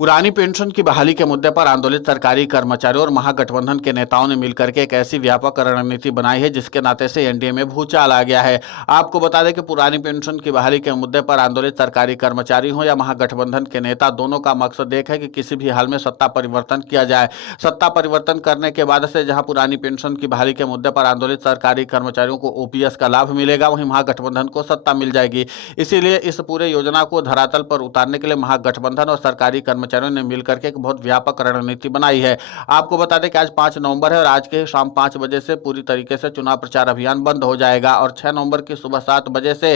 पुरानी पेंशन की बहाली के मुद्दे पर आंदोलित सरकारी कर्मचारियों और महागठबंधन के नेताओं ने मिलकर के एक ऐसी व्यापक रणनीति बनाई है जिसके नाते से एनडीए में भूचाल आ गया है। आपको बता दें कि पुरानी पेंशन की बहाली के मुद्दे पर आंदोलित सरकारी कर्मचारी हो या महागठबंधन के नेता, दोनों का मकसद एक है कि किसी भी हाल में सत्ता परिवर्तन किया जाए। सत्ता परिवर्तन करने के बाद से जहां पुरानी पेंशन की बहाली के मुद्दे पर आंदोलित सरकारी कर्मचारियों को ओपीएस का लाभ मिलेगा, वहीं महागठबंधन को सत्ता मिल जाएगी। इसीलिए इस पूरे योजना को धरातल पर उतारने के लिए महागठबंधन और सरकारी कर्मचारियों ने मिलकर के एक बहुत व्यापक रणनीति बनाई है। आपको बता दें कि आज 5 नवंबर है और आज के शाम 5 बजे से पूरी तरीके से चुनाव प्रचार अभियान बंद हो जाएगा और 6 नवंबर की सुबह 7 बजे से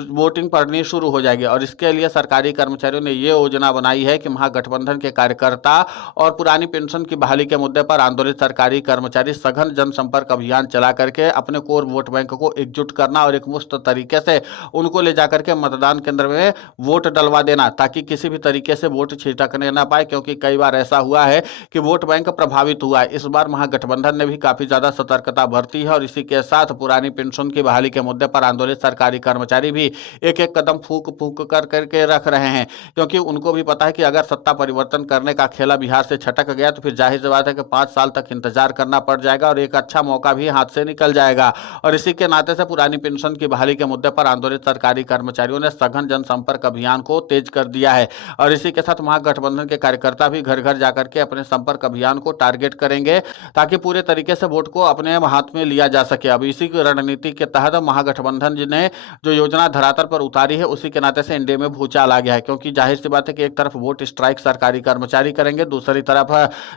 वोटिंग पड़नी शुरू हो जाएगी। और इसके लिए सरकारी कर्मचारियों ने ये योजना बनाई है कि महागठबंधन के कार्यकर्ता और पुरानी पेंशन की बहाली के मुद्दे पर आंदोलित सरकारी कर्मचारी सघन जनसंपर्क अभियान चला करके अपने कोर वोट बैंक को एकजुट करना और एक मुफ्त तरीके से उनको ले जाकर के मतदान केंद्र में वोट डलवा देना, ताकि किसी भी तरीके से वोट छिटकने ना पाए। क्योंकि कई बार ऐसा हुआ है कि वोट बैंक प्रभावित हुआ है। इस बार महागठबंधन ने भी काफी ज्यादा सतर्कता बरती है और इसी के साथ पुरानी पेंशन की बहाली के मुद्दे पर आंदोलित सरकारी कर्मचारी भी एक एक कदम फूंक फूंक कर करके रख रहे हैं, क्योंकि उनको भी पता है कि अगर सत्ता परिवर्तन करने का खेला बिहार से छटक गया तो फिर जाहिर सी बात है कि 5 साल तक इंतजार करना पड़ जाएगा और एक अच्छा मौका भी हाथ से निकल जाएगा। और इसी के नाते से पुरानी पेंशन की बहाली के मुद्दे पर आंदोलित सरकारी कर्मचारियों ने सघन जनसंपर्क अभियान को तेज कर दिया है। और इसी के साथ महागठबंधन के कार्यकर्ता भी घर घर जाकर के अपने संपर्क अभियान को टारगेट करेंगे, ताकि पूरे तरीके से वोट को अपने हाथ में लिया जा सके। अब इसी की रणनीति के तहत महागठबंधन जी ने जो योजना धरातल पर उतारी है, उसी के नाते से एनडीए में भूचाल आ गया है। क्योंकि जाहिर सी बात है कि एक तरफ वोट स्ट्राइक सरकारी कर्मचारी करेंगे, दूसरी तरफ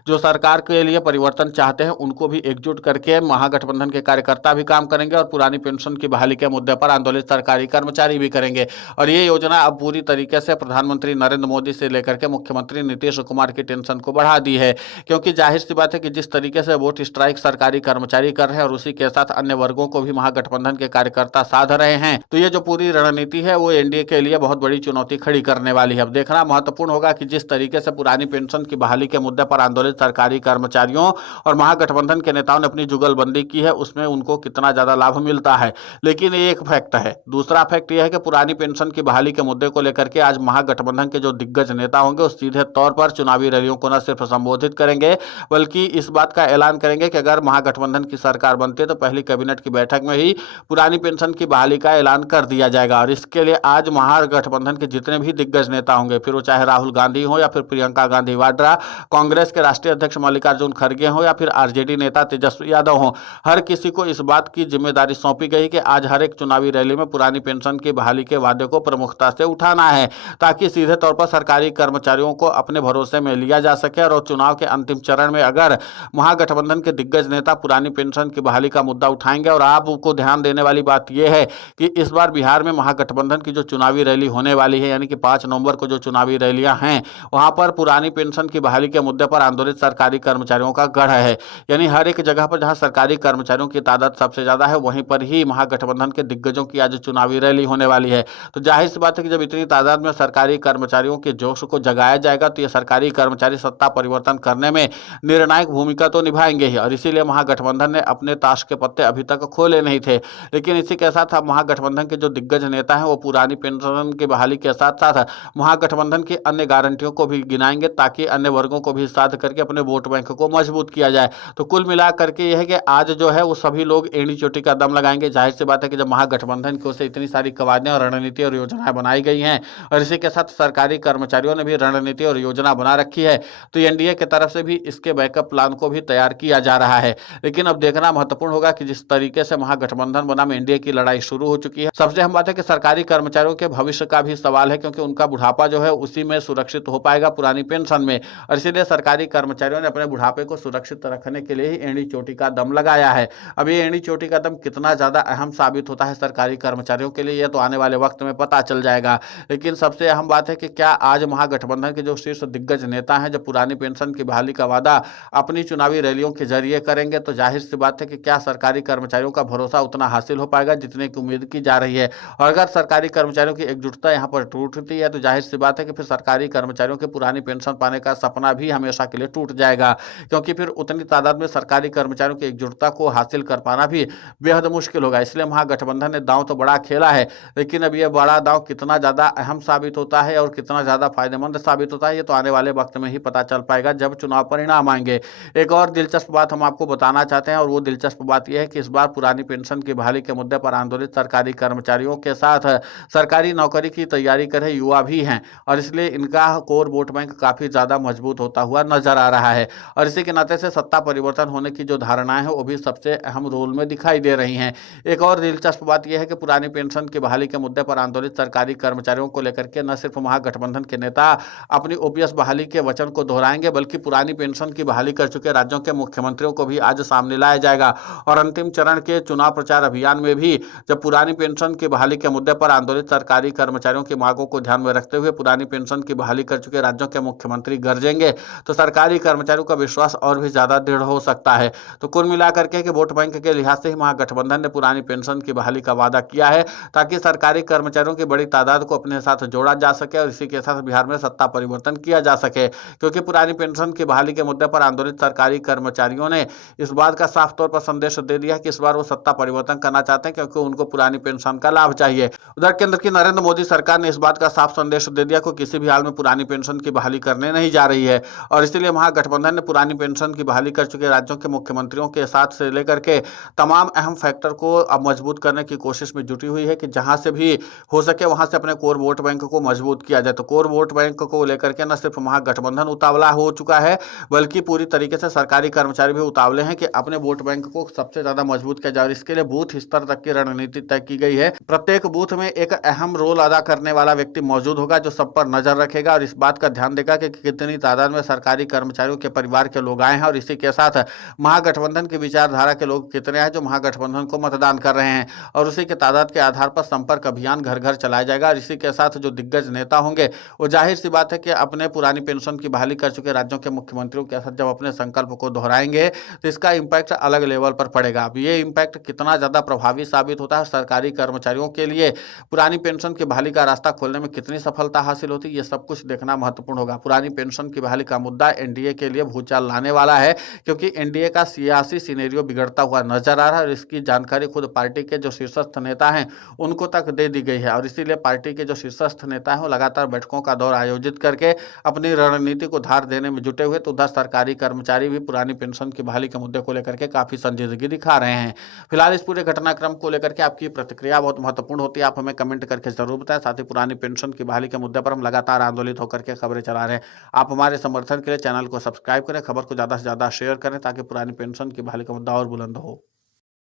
जो सरकार के लिए परिवर्तन चाहते हैं उनको भी एकजुट करके महागठबंधन के कार्यकर्ता भी काम करेंगे और पुरानी पेंशन की बहाली के मुद्दे पर आंदोलित सरकारी कर्मचारी भी करेंगे। और ये योजना अब पूरी तरीके से प्रधानमंत्री नरेंद्र मोदी से लेकर के मुख्यमंत्री नीतीश कुमार की टेंशन को बढ़ा दी है। क्योंकि जाहिर सी बात है कि जिस तरीके से वोट स्ट्राइक सरकारी कर्मचारी कर रहे हैं और उसी के साथ अन्य वर्गों को भी महागठबंधन के कार्यकर्ता साध रहे हैं, तो ये जो पूरी रणनीति है वो एनडीए के लिए बहुत बड़ी चुनौती खड़ी करने वाली है। अब देखना महत्वपूर्ण होगा कि जिस तरीके से पुरानी पेंशन की बहाली के मुद्दे पर आंदोलित सरकारी कर्मचारियों और महागठबंधन के नेताओं ने अपनी जुगलबंदी की है, उसमें उनको कितना ज्यादा लाभ मिलता है। लेकिन ये एक फैक्ट है। दूसरा फैक्ट यह है कि पुरानी पेंशन की बहाली के मुद्दे को लेकर के आज महागठबंधन के जो दिग्गज नेता होंगे वो सीधे तौर पर चुनावी रैलियों को न सिर्फ संबोधित करेंगे, बल्कि इस बात का ऐलान करेंगे कि अगर महागठबंधन की सरकार बनती है तो पहली कैबिनेट की बैठक में ही पुरानी पेंशन की बहाली का ऐलान कर दिया जाएगा। और इसके लिए आज महागठबंधन के जितने भी दिग्गज नेता होंगे, फिर वो चाहे राहुल गांधी हो या फिर प्रियंका गांधी वाड्रा, कांग्रेस के राष्ट्रीय अध्यक्ष मल्लिकार्जुन खड़गे हो या फिर आरजेडी नेता तेजस्वी यादव हो, हर किसी को इस बात की जिम्मेदारी सौंपी गई कि आज हर एक चुनावी रैली में पुरानी पेंशन की बहाली के वादे को प्रमुखता से उठाना है, ताकि सीधे तौर पर सरकारी कर्मचारियों को अपने भरोसे में लिया जा सके। और चुनाव के अंतिम चरण में अगर महागठबंधन के दिग्गज नेता पुरानी पेंशन की बहाली का मुद्दा उठाएंगे, और आपको ध्यान देने वाली बात यह है कि इस बार बिहार में महागठबंधन की जो चुनावी रैली होने वाली है, यानी कि 5 नवंबर को जो चुनावी रैलियां हैं, वहां पर पुरानी पेंशन की बहाली के मुद्दे पर आंदोलित सरकारी कर्मचारियों का गढ़ है। यानी हर एक जगह पर जहां सरकारी कर्मचारियों की तादाद सबसे ज्यादा है, वहीं पर ही महागठबंधन के दिग्गजों की आज चुनावी रैली होने वाली है। तो जाहिर सी बात है कि जब इतनी तादाद में सरकारी कर्मचारियों के जोश को जगाया जाएगा, तो ये सरकारी कर्मचारी सत्ता परिवर्तन करने में निर्णायक भूमिका तो निभाएंगे ही। और इसीलिए महागठबंधन ने अपने ताश के पत्ते अभी तक खोले नहीं थे। लेकिन इसी के साथ अब महागठबंधन के जो दिग्गज नेता हैं वो पुरानी पेंशन की बहाली के साथ साथ महागठबंधन की अन्य गारंटियों को भी गिनाएंगे, ताकि अन्य वर्गों को भी साथ करके अपने वोट बैंक को मजबूत किया जाए। तो कुल मिला करके यह है कि आज जो है वो सभी लोग एड़ी चोटी का दम लगाएंगे। जाहिर सी बात है कि जब महागठबंधन की ओर से इतनी सारी कवायदें और रणनीति और योजनाएं बनाई गई हैं और इसी के साथ सरकारी कर्मचारियों ने भी रणनीति और योजना बना रखी है, तो एनडीए की तरफ से भी इसके बैकअप प्लान को भी तैयार किया जा रहा है। लेकिन अब देखना महत्वपूर्ण होगा कि जिस तरीके से महागठबंधन बनाम एनडीए की लड़ाई शुरू हो चुकी है, सबसे अहम बात है कि सरकारी कर्मचारियों के भविष्य का भी सवाल है, क्योंकि उनका बुढ़ापा जो है उसी में सुरक्षित हो पाएगा, पुरानी पेंशन में। और इसीलिए सरकारी कर्मचारियों ने अपने बुढ़ापे को सुरक्षित रखने के लिए ही एड़ी चोटी का दम लगाया है। अब ये एड़ी चोटी का दम कितना ज्यादा अहम साबित होता है सरकारी कर्मचारियों के लिए, यह तो आने वाले वक्त में पता चल जाएगा। लेकिन सबसे अहम बात है कि क्या आज महागठबंधन के जो शीर्ष दिग्गज नेता हैं, जो पुरानी पेंशन की बहाली का वादा अपनी चुनावी रैलियों के जरिए करेंगे, तो जाहिर सी बात है कि क्या सरकारी कर्मचारियों का भरोसा उतना हासिल हो पाएगा जितने की उम्मीद की जा रही है। और अगर सरकारी कर्मचारियों की एकजुटता यहाँ पर टूटती है, तो जाहिर सी बात है कि फिर सरकारी कर्मचारियों के पुरानी पेंशन पाने का सपना भी हमेशा के लिए टूट जाएगा, क्योंकि फिर उतनी तादाद में सरकारी कर्मचारियों की एकजुटता को हासिल कर पाना भी बेहद मुश्किल होगा। इसलिए महागठबंधन ने दांव तो बड़ा खेला है, लेकिन अब यह बड़ा दांव कितना ज्यादा अहम साबित होता है और कितना ज्यादा फायदेमंद साबित साबित होता है ये तो आने वाले वक्त में ही पता चल पाएगा जब चुनाव परिणाम आएंगे। एक और दिलचस्प बात हम आपको बताना चाहते हैं और वो दिलचस्प बात यह है कि इस बार पुरानी पेंशन की बहाली के मुद्दे पर आंदोलित सरकारी कर्मचारियों के साथ सरकारी नौकरी की तैयारी कर रहे युवा भी हैं और इसलिए इनका कोर वोट बैंक काफी ज्यादा मजबूत होता हुआ नजर आ रहा है। और इसी के नाते से सत्ता परिवर्तन होने की जो धारणाएं हैं वो भी सबसे अहम रोल में दिखाई दे रही हैं। एक और दिलचस्प बात यह है कि पुरानी पेंशन की बहाली के मुद्दे पर आंदोलित सरकारी कर्मचारियों को लेकर के न सिर्फ महागठबंधन के नेता अपनी ओपीएस बहाली के वचन को दोहराएंगे बल्कि पुरानी पेंशन की बहाली कर चुके राज्यों के मुख्यमंत्रियों को भी आज सामने लाया जाएगा। और अंतिम चरण के चुनाव प्रचार अभियान में भी जब पुरानी पेंशन की बहाली के मुद्दे पर आंदोलित सरकारी कर्मचारियों की मांगों को ध्यान में रखते हुए पुरानी पेंशन की बहाली कर चुके राज्यों के मुख्यमंत्री गरजेंगे तो सरकारी कर्मचारियों का विश्वास और भी ज्यादा दृढ़ हो सकता है। तो कुल मिलाकर के वोट बैंक के लिहाज से ही महागठबंधन ने पुरानी पेंशन की बहाली का वादा किया है ताकि सरकारी कर्मचारियों की बड़ी तादाद को अपने साथ जोड़ा जा सके और इसी के साथ बिहार में सत्ता परिवर्तन किया जा सके। क्योंकि पुरानी पेंशन की बहाली के मुद्दे पर आंदोलित सरकारी कर्मचारियों ने इस बात का साफ तौर पर संदेश दे दिया कि इस बार वो सत्ता परिवर्तन करना चाहते हैं क्योंकि उनको पुरानी पेंशन का लाभ चाहिए। उधर केंद्र की नरेंद्र मोदी सरकार ने इस बात का साफ संदेश दे दिया कि किसी भी हाल में पुरानी पेंशन की बहाली करने नहीं जा रही है और इसीलिए महागठबंधन ने पुरानी पेंशन की बहाली कर चुके राज्यों के मुख्यमंत्रियों के साथ से लेकर के तमाम अहम फैक्टर को अब मजबूत करने की कोशिश में जुटी हुई है कि जहां से भी हो सके वहां से अपने कोर वोट बैंक को मजबूत किया जाए। तो कोर वोट बैंक को लेकर के न सिर्फ महागठबंधन उतावला हो चुका है बल्कि पूरी तरीके से सरकारी कर्मचारी भी उतावले हैं कि अपने वोट बैंक को सबसे ज्यादा मजबूत किया जाए। इसके लिए बूथ स्तर तक की रणनीति तय की गई है। प्रत्येक बूथ में एक अहम रोल अदा करने वाला व्यक्ति मौजूद होगा जो सब पर नजर रखेगा और इस बात का ध्यान देगा कि कितनी तादाद में सरकारी कर्मचारियों के परिवार के लोग आए हैं और इसी के साथ महागठबंधन की विचारधारा के लोग कितने हैं जो महागठबंधन को मतदान कर रहे हैं और उसी के तादाद के आधार पर संपर्क अभियान घर घर चलाया जाएगा। और इसी के साथ जो दिग्गज नेता होंगे वो जाहिर सी बात है कि अपने पुरानी पेंशन की बहाली कर चुके राज्यों के मुख्यमंत्रियों के साथ जब अपने संकल्प को दोहराएंगे तो इसका इंपैक्ट अलग लेवल पर पड़ेगा। अब ये इंपैक्ट कितना ज्यादा प्रभावी साबित होता है सरकारी कर्मचारियों के लिए, पुरानी पेंशन की बहाली का रास्ता खोलने में कितनी सफलता हासिल होती है, ये सब कुछ देखना महत्वपूर्ण होगा। पुरानी पेंशन की बहाली का मुद्दा एनडीए के लिए भूचाल लाने वाला है क्योंकि एनडीए का सियासी सिनेरियो बिगड़ता हुआ नजर आ रहा है और इसकी जानकारी खुद पार्टी के जो शीर्षस्थ नेता हैं उनको तक दे दी गई है और इसीलिए पार्टी के जो शीर्षस्थ नेता हैं वो लगातार बैठकों का दौर आयोजित करके अपनी रणनीति को धार देने में जुटे हुए। तो उधर सरकारी कर्मचारी भी पुरानी पेंशन की बहाली के मुद्दे को लेकर के काफी संजीदगी दिखा रहे हैं। फिलहाल इस पूरे घटनाक्रम को लेकर के आपकी प्रतिक्रिया बहुत महत्वपूर्ण होती है, आप हमें कमेंट करके जरूर बताएं। साथ ही पुरानी पेंशन की बहाली के मुद्दे पर हम लगातार आंदोलित होकर के खबरें चला रहे हैं। आप हमारे समर्थन के लिए चैनल को सब्सक्राइब करें, खबर को ज्यादा से ज्यादा शेयर करें ताकि पुरानी पेंशन की बहाली का मुद्दा और बुलंद हो।